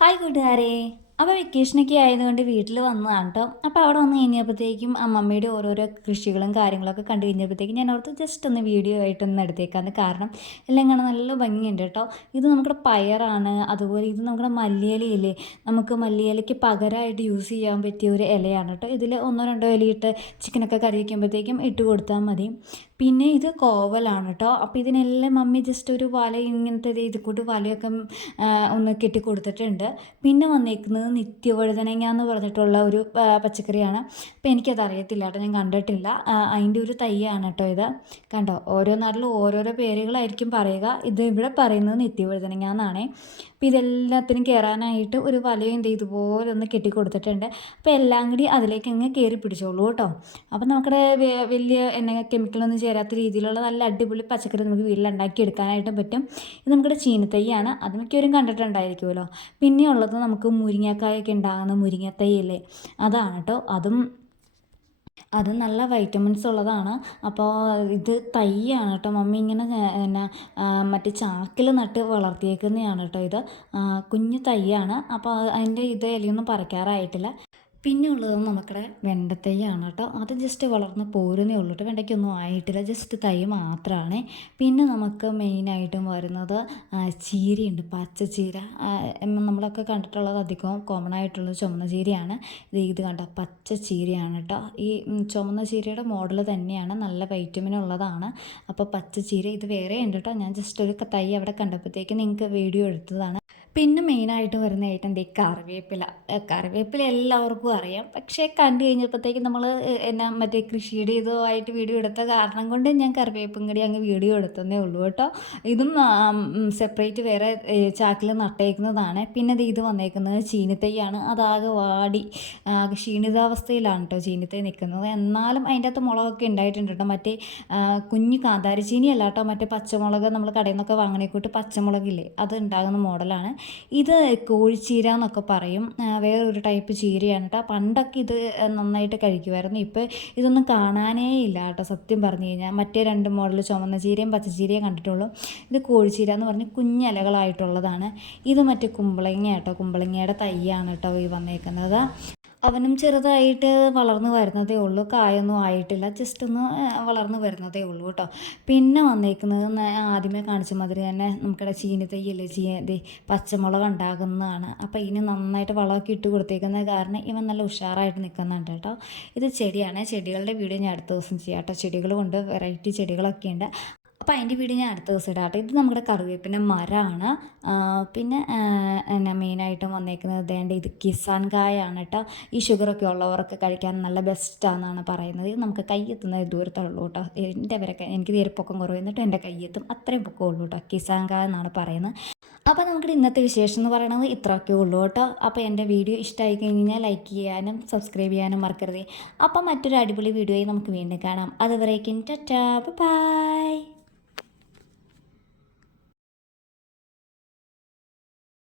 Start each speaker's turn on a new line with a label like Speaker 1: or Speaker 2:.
Speaker 1: Hi കൂട്ടുകാരെ അപ്പോൾ വെക്കേഷനൊക്കെ ആയതുകൊണ്ട് വീട്ടിൽ വന്നതാണ് കേട്ടോ. അപ്പോൾ അവിടെ വന്ന് കഴിഞ്ഞപ്പോഴത്തേക്കും അമ്മമ്മയുടെ ഓരോരോ കൃഷികളും കാര്യങ്ങളൊക്കെ കണ്ടു കഴിഞ്ഞപ്പോഴത്തേക്കും ഞാൻ ഓർത്ത് ജസ്റ്റ് ഒന്ന് വീഡിയോ ആയിട്ടൊന്ന് എടുത്തേക്കാന്ന് കാരണം എല്ലാം കാണാൻ നല്ല ഭംഗിയുണ്ട് കേട്ടോ. ഇത് നമ്മുടെ പയറാണ്. അതുപോലെ ഇത് നമ്മുടെ മല്ലിയിലയില്ലേ? നമുക്ക് മല്ലിയിലയ്ക്ക് പകരമായിട്ട് യൂസ് ചെയ്യാൻ പറ്റിയ ഒരു ഇലയാണ് കേട്ടോ. ഇതിൽ ഒന്നോ രണ്ടോ ഇലയിട്ട് ചിക്കനൊക്കെ കറി വയ്ക്കുമ്പോഴത്തേക്കും ഇട്ട് കൊടുത്താൽ മതി. പിന്നെ ഇത് കോവലാണ് കേട്ടോ. അപ്പോൾ ഇതിനെല്ലാം മമ്മി ജസ്റ്റ് ഒരു വല ഇങ്ങനത്തെ ഇത് കൂട്ട് വലയൊക്കെ ഒന്ന് കെട്ടി കൊടുത്തിട്ടുണ്ട്. പിന്നെ വന്നേക്കുന്നത് നിത്യവഴുതനങ്ങ എന്ന് പറഞ്ഞിട്ടുള്ള ഒരു പച്ചക്കറിയാണ്. അപ്പോൾ എനിക്കത് അറിയത്തില്ല കേട്ടോ ഞാൻ കണ്ടിട്ടില്ല. അതിന്റെ ഒരു തൈയാണ് കേട്ടോ ഇത്. കണ്ടോ ഓരോ നാട്ടിലും ഓരോരോ പേരുകളായിരിക്കും പറയുക. ഇത് ഇവിടെ പറയുന്നത് നിത്യവഴുതനങ്ങ എന്നാണേ അപ്പോൾ ഇതെല്ലാത്തിനും കയറാനായിട്ട് ഒരു വലയും എന്ത് ഇതുപോലെ ഒന്ന് കെട്ടിക്കൊടുത്തിട്ടുണ്ട്. അപ്പോൾ എല്ലാം കൂടി അതിലേക്ക് അങ്ങ് കയറി പിടിച്ചോളൂ കേട്ടോ. അപ്പോൾ നമുക്കിടെ വലിയ എന്നെ കെമിക്കലൊന്നും ചേരാത്ത രീതിയിലുള്ള നല്ല അടിപൊളി പച്ചക്കറി നമുക്ക് വീട്ടിൽ ഉണ്ടാക്കി എടുക്കാനായിട്ടും പറ്റും. ഇത് നമ്മുടെ ചീനത്തൈയാണ്. അത് മിക്കവരും കണ്ടിട്ടുണ്ടായിരിക്കുമല്ലോ. പിന്നെയുള്ളത് നമുക്ക് നമുക്ക് മുരിങ്ങക്കായൊക്കെ ഉണ്ടാകുന്ന മുരിങ്ങത്തൈയില്ലേ? അതാണ് കേട്ടോ. അതും അത് നല്ല വൈറ്റമിൻസ് ഉള്ളതാണ്. അപ്പോൾ ഇത് തൈയാണ് കേട്ടോ. മമ്മി ഇങ്ങനെ എന്നാ മറ്റേ ചാക്കിൽ നട്ട് വളർത്തിയേക്കുന്നതാണ് കേട്ടോ ഇത്. കുഞ്ഞു തൈയാണ്. അപ്പോൾ അതിന്റെ ഇത് ഇലയൊന്നും പറിക്കാറായിട്ടില്ല. പിന്നെ ഉള്ളത് നമുക്കടെ വെണ്ടത്തൈയാണ് കേട്ടോ. അത് ജസ്റ്റ് വളർന്ന് പോരുന്നേ ഉള്ളൂ കേട്ടോ. വെണ്ടയ്ക്കൊന്നും ആയിട്ടില്ല. ജസ്റ്റ് തൈ മാത്രമാണ് പിന്നെ നമുക്ക് മെയിനായിട്ടും വരുന്നത് ചീരയുണ്ട്. പച്ച ചീര നമ്മളൊക്കെ കണ്ടിട്ടുള്ളത് അധികവും കോമൺ ആയിട്ടുള്ള ചുമന്ന ചീരയാണ് ഇത് ഇത് കണ്ടോ? പച്ച ചീരയാണ് കേട്ടോ. ഈ ചുമന്ന ചീരയുടെ മോഡൽ തന്നെയാണ്. നല്ല വൈറ്റമിൻ ഉള്ളതാണ്. അപ്പോൾ പച്ച ചീര ഇത് വേറെ ഉണ്ട് കേട്ടോ. ഞാൻ ജസ്റ്റ് ഒരു തൈ അവിടെ കണ്ടപ്പോഴത്തേക്ക് നിങ്ങൾക്ക് വീഡിയോ എടുത്തതാണ്. പിന്നെ മെയിനായിട്ട് വരുന്ന ഐറ്റം ദേ കറിവേപ്പില. കറിവേപ്പില എല്ലാവർക്കും അറിയാം. പക്ഷേ കണ്ടു കഴിഞ്ഞപ്പോഴത്തേക്കും നമ്മൾ എന്നാ മറ്റേ കൃഷിയുടെ ഇതുമായിട്ട് വീഡിയോ എടുത്ത കാരണം കൊണ്ട് ഞാൻ കറിവേപ്പും കൂടി അങ്ങ് വീഡിയോ എടുത്തതേ ഉള്ളൂ കേട്ടോ. ഇതും സെപ്പറേറ്റ് വേറെ ചാക്കിൽ നട്ടേക്കുന്നതാണ്. പിന്നെ ഇത് വന്നേക്കുന്നത് ചീനിത്തൈയാണ്. അതാകെ വാടി ക്ഷീണിതാവസ്ഥയിലാണ് കേട്ടോ ചീനിത്തൈ നിൽക്കുന്നത്. എന്നാലും അതിന്റെ അകത്ത് മുളകൊക്കെ ഉണ്ടായിട്ടുണ്ട് കേട്ടോ. മറ്റേ കുഞ്ഞു കാന്താരി ചീനിയല്ല കേട്ടോ. മറ്റേ പച്ചമുളക് നമ്മൾ കടയിൽ നിന്നൊക്കെ വാങ്ങണേക്കൂട്ട് പച്ചമുളകില്ലേ? അത് ഉണ്ടാകുന്ന മോഡലാണ് ഇത് കോഴിച്ചീര എന്നൊക്കെ പറയും. വേറൊരു ടൈപ്പ് ചീരയാണ് കേട്ടോ പണ്ടൊക്കെ ഇത് നന്നായിട്ട് കഴിക്കുമായിരുന്നു ഇപ്പോൾ ഇതൊന്നും കാണാനേ ഇല്ല കേട്ടോ സത്യം പറഞ്ഞു കഴിഞ്ഞാൽ മറ്റേ രണ്ട് മോഡൽ ചുമന്ന ചീരയും പച്ചച്ചീരയും കണ്ടിട്ടുള്ളൂ. ഇത് കോഴിച്ചീര എന്ന് പറഞ്ഞ് കുഞ്ഞലകളായിട്ടുള്ളതാണ്. ഇത് മറ്റേ കുമ്പളങ്ങ കേട്ടോ കുമ്പളങ്ങയുടെ തൈയാണ് കേട്ടോ ഈ വന്നേക്കുന്നത്. അവനും ചെറുതായിട്ട് വളർന്നു വരുന്നതേ ഉള്ളൂ. കായൊന്നും ആയിട്ടില്ല. ജസ്റ്റ് ഒന്ന് വളർന്നു വരുന്നതേ ഉള്ളൂ കേട്ടോ. പിന്നെ വന്നേക്കുന്നത് ആദ്യമേ കാണിച്ച മാതിരി തന്നെ നമുക്കിടെ ചീനി തയ്യല്ലേ ചീ പച്ചമുളക് ഉണ്ടാകുന്നതാണ് അപ്പോൾ ഇതിന് നന്നായിട്ട് വളമൊക്കെ ഇട്ട് കൊടുത്തേക്കുന്ന കാരണം ഇവൻ നല്ല ഉഷാറായിട്ട് നിൽക്കുന്നുണ്ട് കേട്ടോ. ഇത് ചെടിയാണ്. ചെടികളുടെ വീഡിയോ ഞാൻ അടുത്ത ദിവസം ചെയ്യാം കേട്ടോ. ചെടികൾ കൊണ്ട് വെറൈറ്റി ചെടികളൊക്കെ ഉണ്ട്. അപ്പോൾ അതിന്റെ വീട് ഞാൻ അടുത്ത ദിവസം ഇടാം കേട്ടോ. ഇത് നമ്മുടെ കറിവേപ്പിന്റെ മരമാണ്. പിന്നെ എന്നാ മെയിനായിട്ടും വന്നേക്കുന്നത് വേണ്ട ഇത് കിസാൻ കായാണ് കേട്ടോ. ഈ ഷുഗറൊക്കെ ഉള്ളവർക്ക് കഴിക്കാൻ നല്ല ബെസ്റ്റാണെന്നാണ് പറയുന്നത്. ഇത് നമുക്ക് കയ്യെത്തുന്ന ദൂരത്തുള്ളൂ കേട്ടോ. എന്റെ വരൊക്കെ എനിക്ക് നേരെ പൊക്കം കുറവ് എന്നിട്ട് എന്റെ കയ്യെത്തും അത്രയും പൊക്കം ഉള്ളൂ കേട്ടോ. കിസാൻ കായ എന്നാണ് പറയുന്നത്. അപ്പോൾ നമുക്ക് ഇന്നത്തെ വിശേഷം എന്ന് പറയുന്നത് ഇത്രയൊക്കെ ഉള്ളൂ കേട്ടോ. അപ്പോൾ എന്റെ വീഡിയോ ഇഷ്ടമായി കഴിഞ്ഞാൽ ലൈക്ക് ചെയ്യാനും സബ്സ്ക്രൈബ് ചെയ്യാനും മറക്കരുത്. അപ്പോൾ മറ്റൊരു അടിപൊളി വീഡിയോയിൽ നമുക്ക് വീണ്ടും കാണാം. അതുവരേക്കും ടാറ്റാ. ബൈ